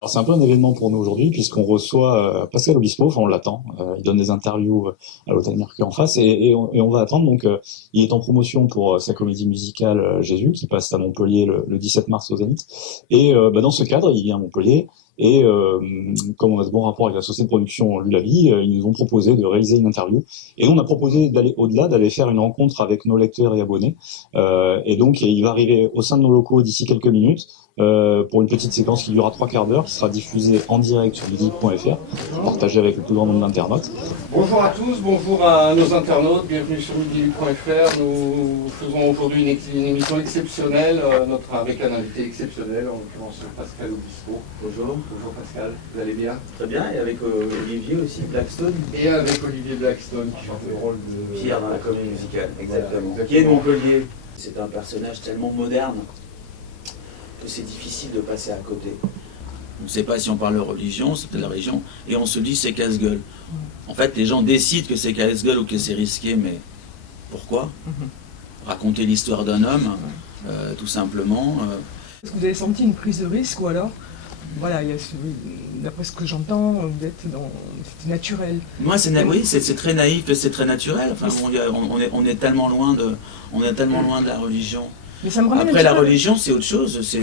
Alors c'est un peu un événement pour nous aujourd'hui puisqu'on reçoit Pascal Obispo, enfin on l'attend, il donne des interviews à l'Hôtel Mercure en face et on va attendre donc il est en promotion pour sa comédie musicale Jésus qui passe à Montpellier le 17 mars au Zénith et dans ce cadre il vient à Montpellier et comme on a de bons rapports avec la société de production Lu la Vie, ils nous ont proposé de réaliser une interview et nous on a proposé d'aller au-delà, d'aller faire une rencontre avec nos lecteurs et abonnés et donc il va arriver au sein de nos locaux d'ici quelques minutes pour une petite séquence qui durera 3 quarts d'heure, qui sera diffusée en direct sur ludivine.fr, partagée avec le plus grand nombre d'internautes. Bonjour à tous, bonjour à nos internautes, bienvenue sur ludivine.fr. Nous faisons aujourd'hui une émission exceptionnelle, avec un invité exceptionnel, en l'occurrence Pascal Obispo. Bonjour. Bonjour Pascal, vous allez bien? Très bien, et avec Olivier aussi, Blackstone. Et avec Olivier Blackstone qui joue le rôle de Pierre dans la comédie musicale, exactement. Voilà, Qui est de Montpellier. C'est un personnage tellement moderne que c'est difficile de passer à côté. On ne sait pas si on parle de religion, c'est peut-être la religion, et on se dit c'est casse-gueule. En fait, les gens décident que c'est casse-gueule ou que c'est risqué, mais pourquoi? Raconter l'histoire d'un homme, tout simplement. Est-ce que vous avez senti une prise de risque ou alors, voilà, d'après ce que j'entends, vous êtes dans, c'est naturel. Moi, oui, c'est très naïf, c'est très naturel. Enfin, on est tellement loin de la religion. Mais ça me ramène Après, la religion, c'est autre chose.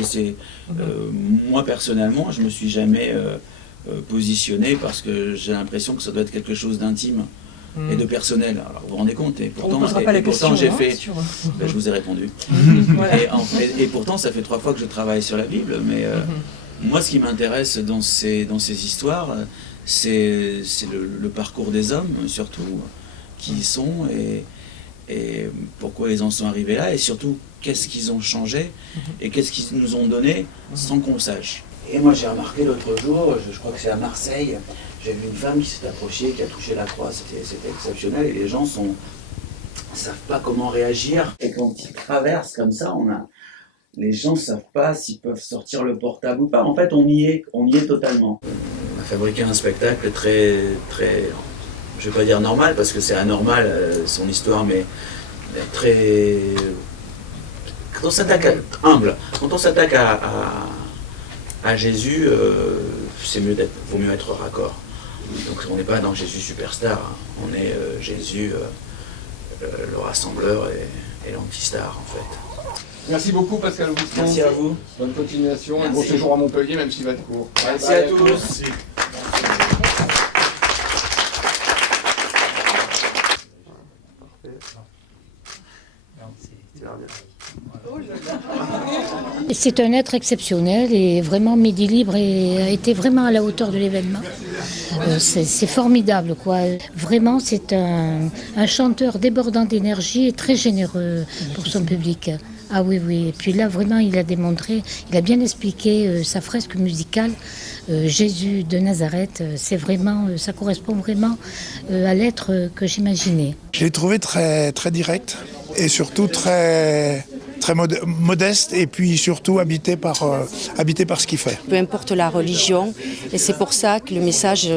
Moi, personnellement, je ne me suis jamais positionné parce que j'ai l'impression que ça doit être quelque chose d'intime et de personnel. Alors, vous vous rendez compte, et pourtant, j'ai fait... Ben, je vous ai répondu. Voilà. Et pourtant, ça fait 3 fois que je travaille sur la Bible, mais moi, ce qui m'intéresse dans ces histoires, c'est le parcours des hommes, surtout, qui ils sont et pourquoi ils en sont arrivés là, et surtout qu'est-ce qu'ils ont changé et qu'est-ce qu'ils nous ont donné sans qu'on sache. Et moi j'ai remarqué l'autre jour, je crois que c'est à Marseille, j'ai vu une femme qui s'est approchée, qui a touché la croix, c'était exceptionnel, et les gens ne savent pas comment réagir. Et quand ils traversent comme ça, les gens ne savent pas s'ils peuvent sortir le portable ou pas. En fait, on y est totalement. On a fabriqué un spectacle très, très... je ne vais pas dire normal, parce que c'est anormal, son histoire, mais très... Quand on s'attaque humble, quand on s'attaque à Jésus, vaut mieux être raccord. Donc on n'est pas dans Jésus superstar, hein. On est Jésus, le rassembleur et l'antistar, en fait. Merci beaucoup Pascal Obispo. Merci à vous. Bonne continuation et Merci. bon séjour à Montpellier, même s'il va être court. Merci à tous. Merci. C'est un être exceptionnel et vraiment Midi Libre a été vraiment à la hauteur de l'événement. C'est formidable, quoi. Vraiment, c'est un chanteur débordant d'énergie et très généreux pour son public. Ah oui, oui. Et puis là, vraiment, il a démontré, il a bien expliqué sa fresque musicale, Jésus de Nazareth. Ça correspond vraiment à l'être que j'imaginais. Je l'ai trouvé très, très direct et surtout très modeste et puis surtout habité par ce qu'il fait. Peu importe la religion, et c'est pour ça que le message,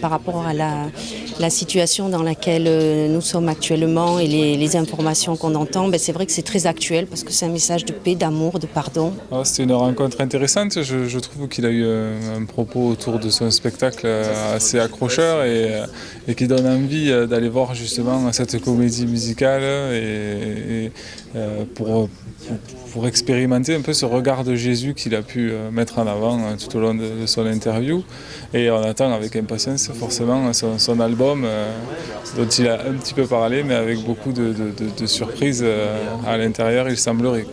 par rapport à la situation dans laquelle nous sommes actuellement et les informations qu'on entend, c'est vrai que c'est très actuel parce que c'est un message de paix, d'amour, de pardon. C'était une rencontre intéressante. Je trouve qu'il a eu un propos autour de son spectacle assez accrocheur et qui donne envie d'aller voir justement cette comédie musicale et pour expérimenter un peu ce regard de Jésus qu'il a pu mettre en avant tout au long de son interview. Et on attend avec impatience forcément son album dont il a un petit peu parlé, mais avec beaucoup de surprises à l'intérieur, il semblerait.